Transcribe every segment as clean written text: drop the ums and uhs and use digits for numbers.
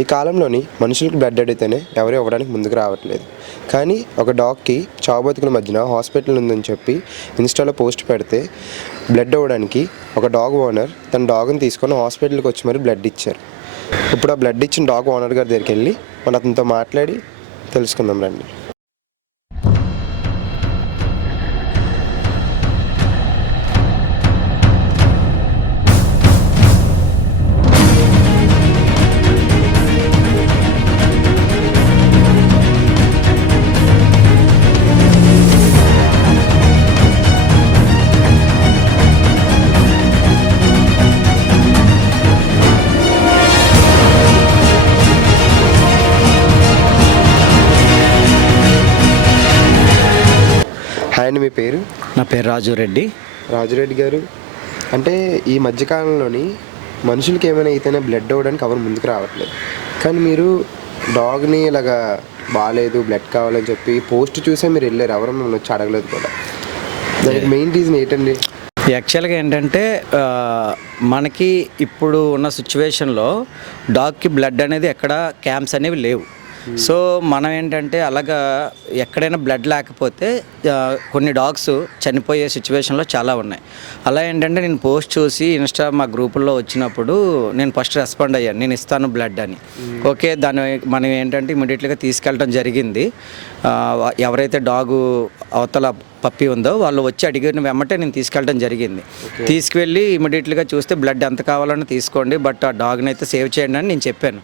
ఈ కాలంలోని మనుషులకు బ్లడ్ అడిగితేనే ఎవరు ఇవ్వడానికి ముందుకు రావట్లేదు. కానీ ఒక డాగ్కి చావు బతుకుల మధ్యన హాస్పిటల్ ఉందని చెప్పి ఇన్స్టాలో పోస్ట్ పెడితే బ్లడ్ ఇవ్వడానికి ఒక డాగ్ ఓనర్ తన డాగ్ని తీసుకొని హాస్పిటల్కి వచ్చి మరి బ్లడ్ ఇచ్చారు. ఇప్పుడు ఆ బ్లడ్ ఇచ్చిన డాగ్ ఓనర్ గారి దగ్గరికి వెళ్ళి మనం అతనితో మాట్లాడి తెలుసుకుందాం రండి. హాయ్ అండి, మీ పేరు? నా పేరు రాజురెడ్డి. రాజురెడ్డి గారు, అంటే ఈ మధ్యకాలంలోని మనుషులకి ఏమైనా అయితేనే బ్లడ్ ఇవ్వడానికి ఎవరు ముందుకు రావట్లేదు. కానీ మీరు డాగ్ని ఇలాగా బాగాలేదు బ్లడ్ కావాలని చెప్పి పోస్ట్ చూసే మీరు వెళ్ళారు, ఎవరు మిమ్మల్ని వచ్చి అడగలేదు కూడా. దానికి మెయిన్ రీజన్ ఏంటండి? యాక్చువల్గా ఏంటంటే మనకి ఇప్పుడు ఉన్న సిచ్యువేషన్లో డాగ్కి బ్లడ్ అనేది ఎక్కడ క్యాంప్స్ అనేవి లేవు. సో మనం ఏంటంటే అలాగా ఎక్కడైనా బ్లడ్ లేకపోతే కొన్ని డాగ్స్ చనిపోయే సిచ్యువేషన్లో చాలా ఉన్నాయి. అలా ఏంటంటే నేను పోస్ట్ చూసి ఇన్స్టా మా గ్రూపుల్లో వచ్చినప్పుడు నేను ఫస్ట్ రెస్పాండ్ అయ్యాను, నేను ఇస్తాను బ్లడ్ అని. ఓకే, దాన్ని మనం ఏంటంటే ఇమీడియట్గా తీసుకెళ్ళడం జరిగింది. ఎవరైతే డాగు అవతల పప్పి ఉందో వాళ్ళు వచ్చి అడిగిన వెంబటే నేను తీసుకెళ్ళడం జరిగింది. తీసుకువెళ్ళి ఇమీడియట్గా చూస్తే బ్లడ్ ఎంత కావాలని తీసుకోండి, బట్ ఆ డాగ్ని అయితే సేవ్ చేయండి అని నేను చెప్పాను.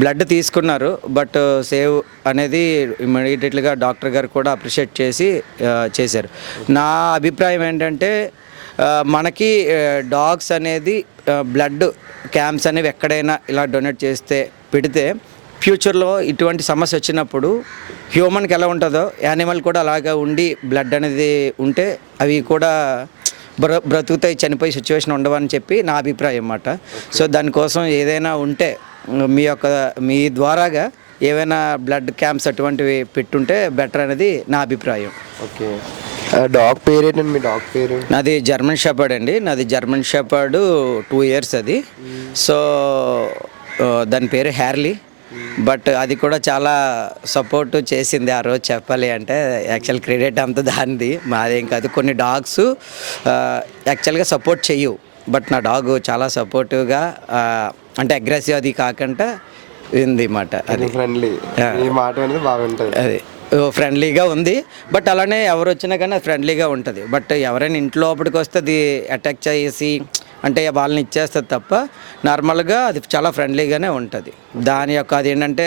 బ్లడ్ తీసుకున్నారు, బట్ సేవ్ అనేది ఇమీడియట్గా డాక్టర్ గారు కూడా అప్రిషియేట్ చేశారు. నా అభిప్రాయం ఏంటంటే మనకి డాగ్స్ అనేది బ్లడ్ క్యాంప్స్ అనేవి ఎక్కడైనా ఇలా డొనేట్ చేస్తే పెడితే ఫ్యూచర్లో ఇటువంటి సమస్య వచ్చినప్పుడు హ్యూమన్కి ఎలా ఉంటుందో యానిమల్ కూడా అలాగా ఉండి బ్లడ్ అనేది ఉంటే అవి కూడా బ్రతుకుతాయి, చనిపోయే సిచ్యువేషన్ ఉండవని చెప్పి నా అభిప్రాయం అన్నమాట. సో దానికోసం ఏదైనా ఉంటే మీ ద్వారాగా ఏవైనా బ్లడ్ క్యాంప్స్ అటువంటివి పెట్టుంటే బెటర్ అనేది నా అభిప్రాయం. ఓకే, డాగ్ పేరు ఏంటండి? మీ డాగ్ పేరు? నాది జర్మన్ షెపర్డ్ అండి. నాది జర్మన్ షెపర్డ్ 2 years అది. సో దాని పేరు హ్యార్లీ. బట్ అది కూడా చాలా సపోర్ట్ చేసింది ఆ రోజు చెప్పాలి అంటే. యాక్చువల్ క్రెడిట్ అంతా దానిది, మాదేం కాదు. కొన్ని డాగ్స్ యాక్చువల్గా సపోర్ట్ చెయ్యవు, బట్ నా డాగ్ చాలా సపోర్టివ్గా, అంటే అగ్రెసివ్ అది కాకుండా ఉంది మాట. అది ఫ్రెండ్లీ, ఈ మాట అనేది బాగుంటుంది. అది ఫ్రెండ్లీగా ఉంది, బట్ అలానే ఎవరు వచ్చినా కానీ అది ఫ్రెండ్లీగా ఉంటుంది. బట్ ఎవరైనా ఇంట్లో లోపలికి వస్తే అది అటాక్ చేసి అంటే వాళ్ళని ఇచ్చేస్తుంది తప్ప నార్మల్గా అది చాలా ఫ్రెండ్లీగానే ఉంటుంది. దాని యొక్క అది ఏంటంటే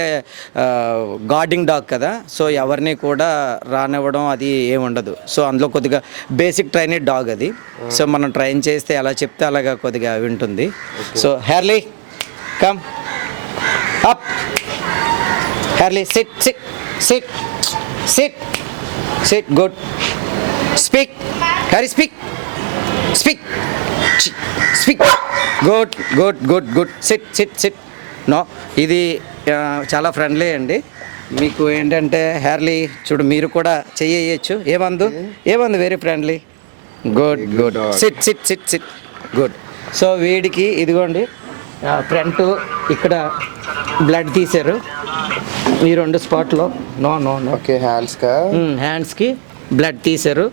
గార్డింగ్ డాగ్ కదా, సో ఎవరిని కూడా రానివ్వడం అది ఏమి ఉండదు. సో అందులో కొద్దిగా బేసిక్ ట్రైనెడ్ డాగ్ అది. సో మనం ట్రైన్ చేస్తే ఎలా చెప్తే అలాగా కొద్దిగా వింటుంది. So Harley come up, Harley sit sit sit sit sit, good, speak Harry, speak speak speak, good good good good, sit sit sit. No, ఇది చాలా ఫ్రెండ్లీ అండి. మీకు ఏంటంటే హ్యార్లీ చూడు, మీరు కూడా చెయ్యొచ్చు, ఏమందు very friendly, good good, sit sit sit sit, good. So వీడికి ఇదిగోండి ఫ్రంట్ ఇక్కడ బ్లడ్ తీశారు ఈ 2 స్పాట్లో. నో నో నో, ఓకే, హ్యాండ్స్కి బ్లడ్ తీశారు.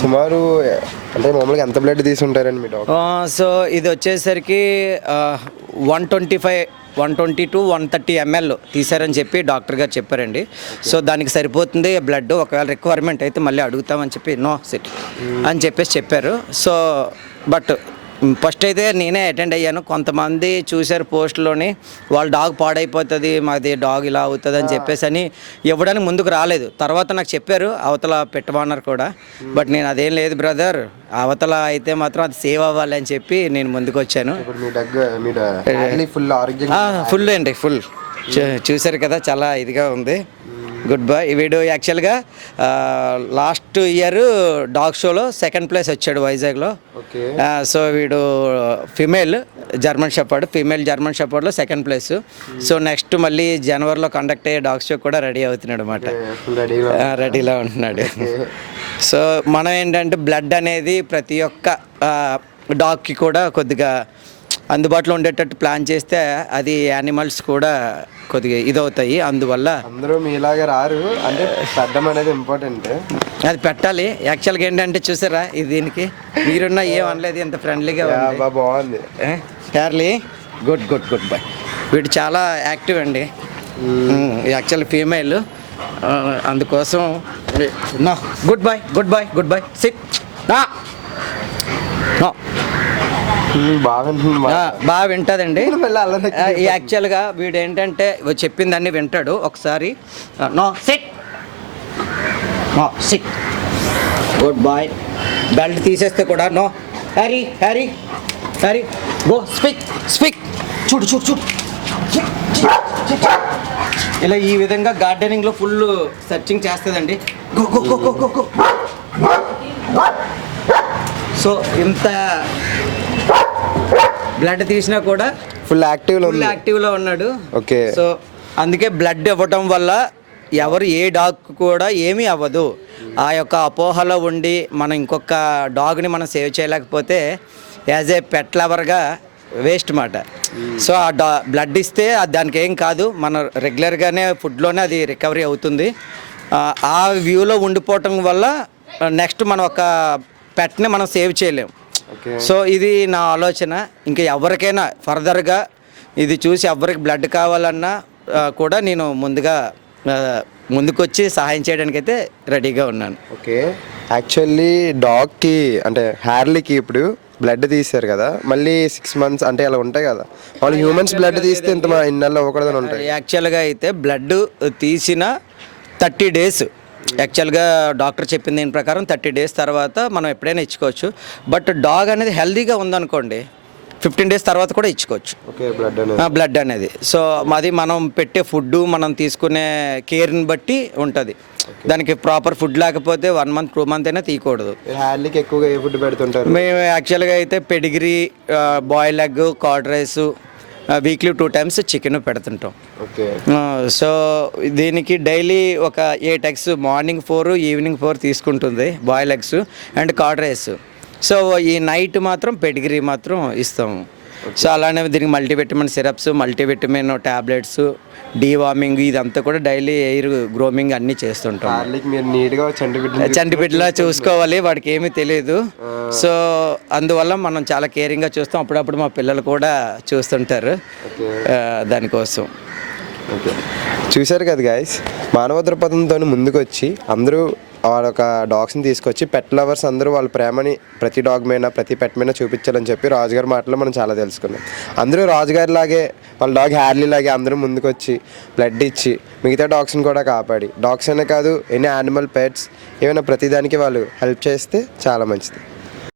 సుమారు అంటే మామూలుగా ఎంత బ్లడ్ తీసుంటారండి మీ డాగ్? సో ఇది వచ్చేసరికి 120 to 130 ml తీశారని చెప్పి డాక్టర్ గారు చెప్పారండి. సో దానికి సరిపోతుంది బ్లడ్, ఒకవేళ రిక్వైర్మెంట్ అయితే మళ్ళీ అడుగుతామని చెప్పి నో సిట్ అని చెప్పారు. సో బట్ ఫస్ట్ అయితే నేనే అటెండ్ అయ్యాను. కొంతమంది చూశారు పోస్ట్లోని, వాళ్ళ డాగ్ పాడైపోతుంది, మాది డాగ్ ఇలా అవుతుంది అని చెప్పేసి అని ఇవ్వడానికి ముందుకు రాలేదు. తర్వాత నాకు చెప్పారు అవతల పెట్టమన్నారు కూడా, బట్ నేను అదేం లేదు బ్రదర్, అవతల అయితే మాత్రం అది సేవ్ అవ్వాలి అని చెప్పి నేను ముందుకు వచ్చాను. ఫుల్ అండి, ఫుల్ చూశారు కదా, చాలా ఇదిగా ఉంది. Good boy. వీడు యాక్చువల్గా లాస్ట్ ఇయర్ డాగ్ షోలో 2nd place వచ్చాడు వైజాగ్లో. సో వీడు ఫీమేల్ జర్మన్ షెపర్డ్లో 2nd place. సో నెక్స్ట్ మళ్ళీ జనవరిలో కండక్ట్ అయ్యే డాగ్ షో కూడా రెడీ అవుతున్నాడు అన్నమాట, రెడీలో ఉంటున్నాడు. సో మనం ఏంటంటే బ్లడ్ అనేది ప్రతి ఒక్క డాగ్కి కూడా కొద్దిగా అందుబాటులో ఉండేటట్టు ప్లాన్ చేస్తే అది యానిమల్స్ కూడా కొద్దిగా ఇదవుతాయి. అందువల్ల అందరూ మీలాగా రారు, అంటే పెట్టడం అనేది ఇంపార్టెంట్. అది పెట్టాలి. యాక్చువల్గా ఏంటంటే చూసారా, ఇది దీనికి మీరున్న ఏం అనలేదు, ఎంత ఫ్రెండ్లీగా బాగుంది. కేర్లీ గుడ్ గుడ్ గుడ్ బాయ్. వీడు చాలా యాక్టివ్ అండి. యాక్చువల్ ఫీమేల్, అందుకోసం నా good boy good boy good boy sit నా బాగా వింటుందండి. యాక్చువల్గా వీడు ఏంటంటే చెప్పిందన్నీ వింటాడు. ఒకసారి no sit no sit good boy. Belt తీసేస్తే కూడా no Harry Harry Harry go speak speak. చూడు చూడు చూడు, ఇలా ఈ విధంగా గార్డెనింగ్లో ఫుల్ సర్చింగ్ చేస్తుందండి. Go go go go go go. So ఇంత బ్లడ్ తీసినా కూడా ఫుల్ యాక్టివ్లో ఉన్నాడు. ఓకే. సో అందుకే బ్లడ్ ఇవ్వటం వల్ల ఎవరు ఏ డాగ్ కూడా ఏమీ అవ్వదు. ఆ యొక్క అపోహలో ఉండి మనం ఇంకొక డాగ్ని మనం సేవ్ చేయలేకపోతే యాజ్ ఏ పెట్ లవర్గా వేస్ట్ మాట. సో ఆ బ్లడ్ ఇస్తే దానికి ఏం కాదు, మన రెగ్యులర్గానే ఫుడ్లోనే అది రికవరీ అవుతుంది. ఆ వ్యూలో ఉండిపోవటం వల్ల నెక్స్ట్ మనం ఒక పెట్ని మనం సేవ్ చేయలేం. సో ఇది నా ఆలోచన. ఇంకా ఎవరికైనా ఫర్దర్గా ఇది చూసి ఎవరికి బ్లడ్ కావాలన్నా కూడా నేను ముందుకొచ్చి సహాయం చేయడానికి అయితే రెడీగా ఉన్నాను. ఓకే. యాక్చువల్లీ డాగ్కి అంటే హ్యార్లీకి ఇప్పుడు బ్లడ్ తీశారు కదా, మళ్ళీ 6 months అంటే అలా ఉంటాయి కదా, వాళ్ళు హ్యూమన్స్ బ్లడ్ తీస్తే ఇంత ఇన్నెల్లో అవ్వకూడదని ఉంటాయి. యాక్చువల్గా అయితే బ్లడ్ తీసిన 30 days, యాక్చువల్గా డాక్టర్ చెప్పిన దీని ప్రకారం 30 days తర్వాత మనం ఎప్పుడైనా ఇచ్చుకోవచ్చు. బట్ డాగ్ అనేది హెల్తీగా ఉందనుకోండి 15 days తర్వాత కూడా ఇచ్చుకోవచ్చు బ్లడ్ అనేది. సో అది మనం పెట్టే ఫుడ్, మనం తీసుకునే కేర్ని బట్టి ఉంటుంది. దానికి ప్రాపర్ ఫుడ్ లేకపోతే 1 month 2 months అయినా తీయకూడదు. హ్యార్లీకి ఎక్కువగా ఏ ఫుడ్ పెడుతుంటారు? మేము యాక్చువల్గా అయితే Pedigree, boil egg, curd rice, weekly 2 times chicken పెడుతుంటాం. ఓకే. సో దీనికి డైలీ ఒక 8 eggs, మార్నింగ్ 4 ఈవినింగ్ 4 తీసుకుంటుంది boil eggs and curd rice. So ఈ నైట్ మాత్రం పెడిగ్రీ మాత్రం ఇస్తాము. సో అలానే దీనికి multivitamin syrups, multivitamin tablets, deworming ఇదంతా కూడా డైలీ ఎయిర్ గ్రోమింగ్ అన్నీ చేస్తుంటాం. చంటిబిడ్డలా చూసుకోవాలి, వాడికి ఏమీ తెలియదు. సో అందువల్ల మనం చాలా కేరింగ్గా చూస్తాం. అప్పుడప్పుడు మా పిల్లలు కూడా చూస్తుంటారు దానికోసం. ఓకే. చూశారు కదా గైస్, మానవ దృక్పథంతో ముందుకు వచ్చి అందరూ వాళ్ళొక డాగ్స్ని తీసుకొచ్చి పెట్ లవర్స్ అందరూ వాళ్ళ ప్రేమని ప్రతి డాగ్ మీద, ప్రతి పెట్ మీద చూపించాలని చెప్పి రాజుగారి మాటలో మనం చాలా తెలుసుకున్నాం. అందరూ రాజుగారి లాగే, వాళ్ళ డాగ్ హ్యార్లీ లాగే అందరూ ముందుకు వచ్చి బ్లడ్ ఇచ్చి మిగతా డాగ్స్ని కూడా కాపాడి, డాగ్స్ అనే కాదు ఎనీ యానిమల్ పెట్స్ ఏమైనా ప్రతిదానికి వాళ్ళు హెల్ప్ చేస్తే చాలా మంచిది.